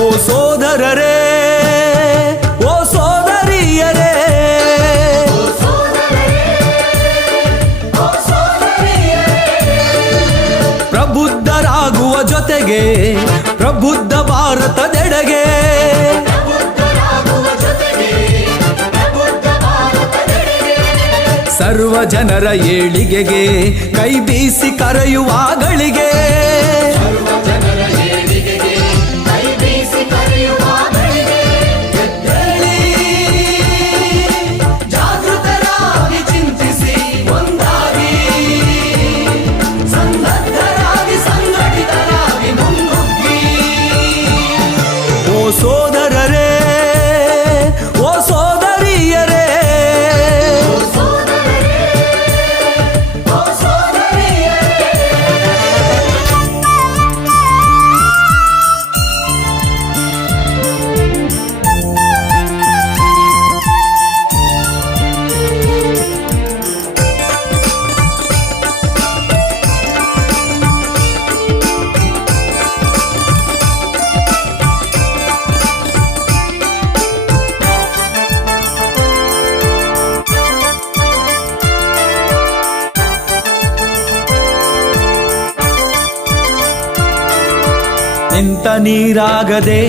ಓ ಸೋದರರೇ ಓ ಸೋದರಿಯರೇ. ಪ್ರಬುದ್ಧರಾಗುವ ಜೊತೆಗೆ ಪ್ರಬುದ್ಧ ಭಾರತದೆಡೆಗೆ. ಸರ್ವ ಜನರ ಏಳಿಗೆಗೆ ಕೈ ಬೀಸಿ ಕರೆಯುವಾಗಳಿಗೆ ನಿಂತ ನೀರಾಗದೆ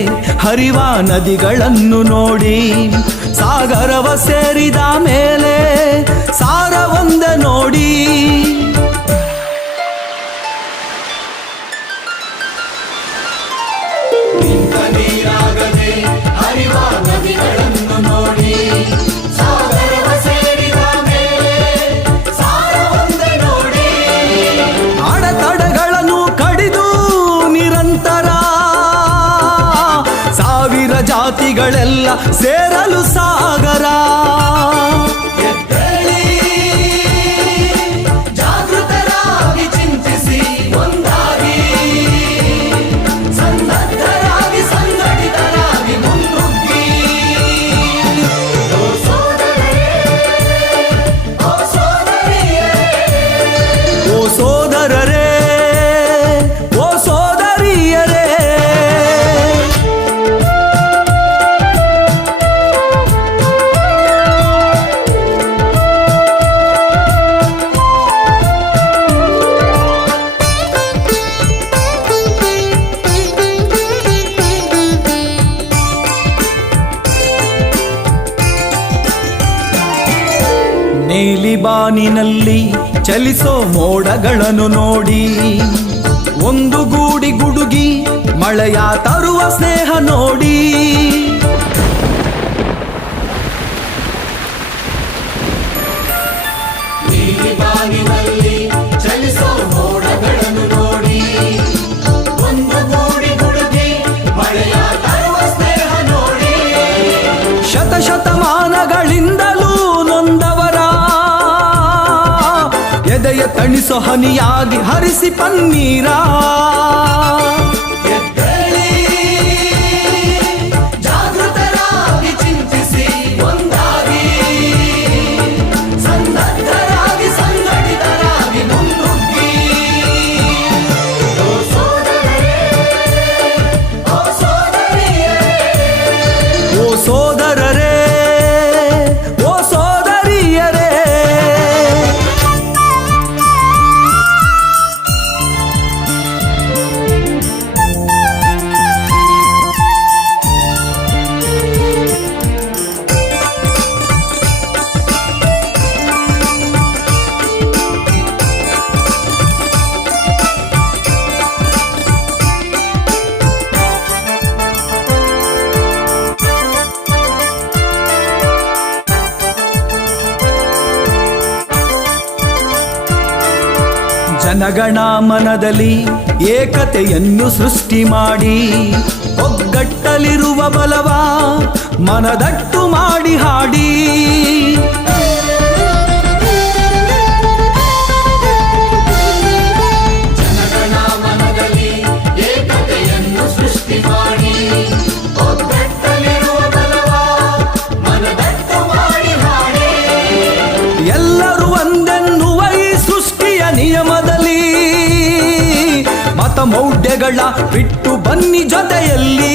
ಹರಿವ ನದಿಗಳನ್ನು ನೋಡಿ ಸಾಗರವ ಸೇರಿದ ಮೇಲೆ ಜಾತಿಗಳೆಲ್ಲ ಸೇರಲು ಸಾಗರ. ಬಾನಿನಲ್ಲಿ ಚಲಿಸೋ ಮೋಡಗಳನ್ನು ನೋಡಿ. ಒಂದು ಗೂಡಿ ಗುಡುಗಿ ಮಳೆಯ ತರುವ ಸ್ನೇಹ ನೋಡಿ. ತಣಿಸೋ ಹನಿಯಾಗಿ ಹರಿಸಿ ಪನ್ನೀರ. ಎದ್ದೇಳಿ, ಜನಗಣ ಮನದಲ್ಲಿ ಏಕತೆಯನ್ನು ಸೃಷ್ಟಿ ಮಾಡಿ ಒಗ್ಗಟ್ಟಲಿರುವ ಬಲವ ಮನದಟ್ಟು ಮಾಡಿ ಹಾಡಿ. ಮೌಢ್ಯಗಳ ಬಿಟ್ಟು ಬನ್ನಿ ಜೊತೆಯಲ್ಲಿ.